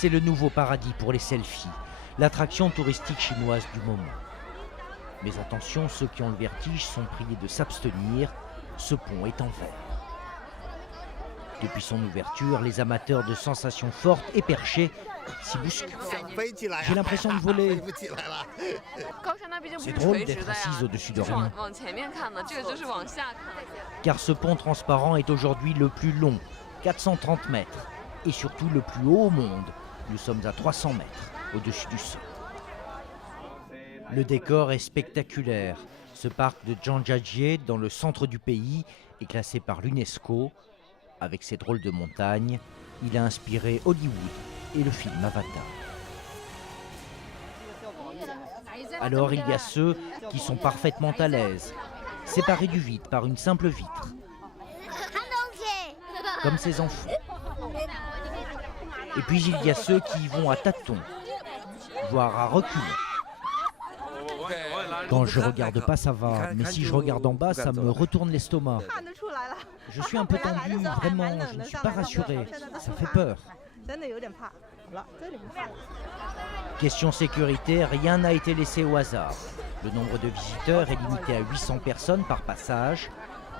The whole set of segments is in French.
c'est le nouveau paradis pour les selfies, l'attraction touristique chinoise du moment. Mais attention, ceux qui ont le vertige sont priés de s'abstenir, ce pont est en verre. Depuis son ouverture, les amateurs de sensations fortes et perchées s'y bousculent. J'ai l'impression de voler. C'est drôle d'être assise au-dessus de rien. Car ce pont transparent est aujourd'hui le plus long, 430 mètres, et surtout le plus haut au monde. Nous sommes à 300 mètres au-dessus du sol. Le décor est spectaculaire. Ce parc de Zhangjiajie, dans le centre du pays, est classé par l'UNESCO. Avec ses drôles de montagnes, il a inspiré Hollywood et le film Avatar. Alors il y a ceux qui sont parfaitement à l'aise, séparés du vide par une simple vitre, comme ces enfants. Et puis il y a ceux qui y vont à tâtons, voire à reculons. Quand je regarde pas, ça va, mais si je regarde en bas, ça me retourne l'estomac. Je suis un peu tendu, vraiment, je ne suis pas rassuré, ça fait peur. Question sécurité, rien n'a été laissé au hasard. Le nombre de visiteurs est limité à 800 personnes par passage.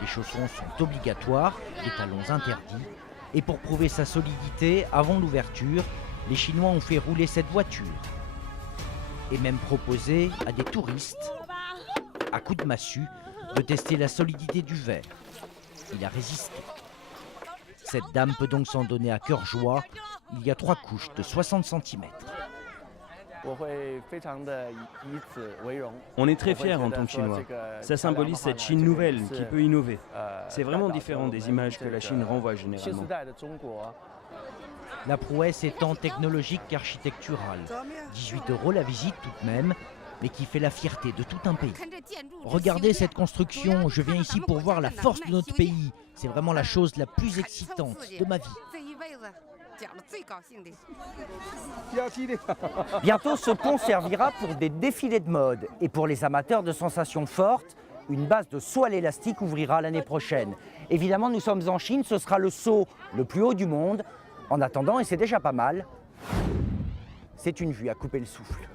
Les chaussons sont obligatoires, les talons interdits. Et pour prouver sa solidité, avant l'ouverture, les Chinois ont fait rouler cette voiture. Et même proposé à des touristes, à coups de massue, de tester la solidité du verre. Il a résisté. Cette dame peut donc s'en donner à cœur joie. Il y a 3 couches de 60 cm. On est très fiers en tant que Chinois. Ça symbolise cette Chine nouvelle qui peut innover. C'est vraiment différent des images que la Chine renvoie généralement. La prouesse est tant technologique qu'architecturale. 18 € la visite tout de même, mais qui fait la fierté de tout un pays. Regardez cette construction, je viens ici pour voir la force de notre pays. C'est vraiment la chose la plus excitante de ma vie. Bientôt, ce pont servira pour des défilés de mode. Et pour les amateurs de sensations fortes, une base de saut à l'élastique ouvrira l'année prochaine. Évidemment, nous sommes en Chine, ce sera le saut le plus haut du monde. En attendant, et c'est déjà pas mal, c'est une vue à couper le souffle.